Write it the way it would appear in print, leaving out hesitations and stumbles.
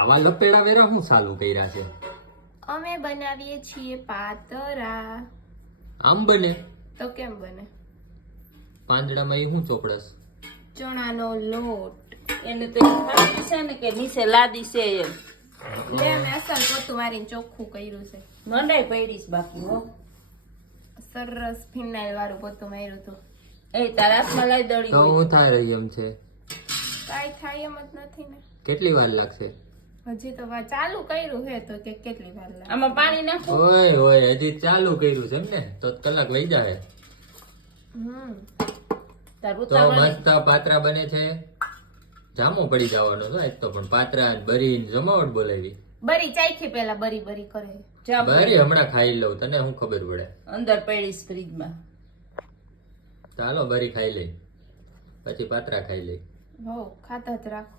આવા લપેડા વેરા શું ચાલુ કર્યા છે? અમે બનાવીએ છીએ પાતરા. આમ બને તો કેમ બને? પાંદડામાં એ શું ચોપડસ? ચણાનો લોટ. એને તો ખાલી છે ને કે નીચે લાદી છે એમ. લે મેં અસલ પોતું મારીને ચોખ્ખું કર્યું છે. મંડાઈ પડીશ બાકી હો. સરસ ફિનાઇલ વાળું પોતું માર્યું હતું. એ તારા હાથમાં લઈ દળી તો હોય. હું થાય રહી એમ છે? કાંઈ થાય એમ જ નથી ને. કેટલી વાર લાગશે? હજી તો ચાલુ કર્યું છે તો કે કેટલી વાર લાગે. આમાં પાણી નાખો. ઓય ઓય હજી ચાલુ કર્યું છે એમ ને? તો કલાક વહી જાય. તારું તો મસ્ત પાત્રા બને છે. જામો પડી જવાનો છે આજ તો. પણ પાત્રા બરી જમાવટ બોલાવી. બરી ચાખી પેલા બરી બરી કરે. બરી હમણાં ખાઈ લઉં, તને શું ખબર પડે? અંદર પડીશ ફ્રીજમાં. ચાલો બરી ખાઈ લઈ, પછી પાત્રા ખાઈ લઈ. હો ખાતા જ રાખો.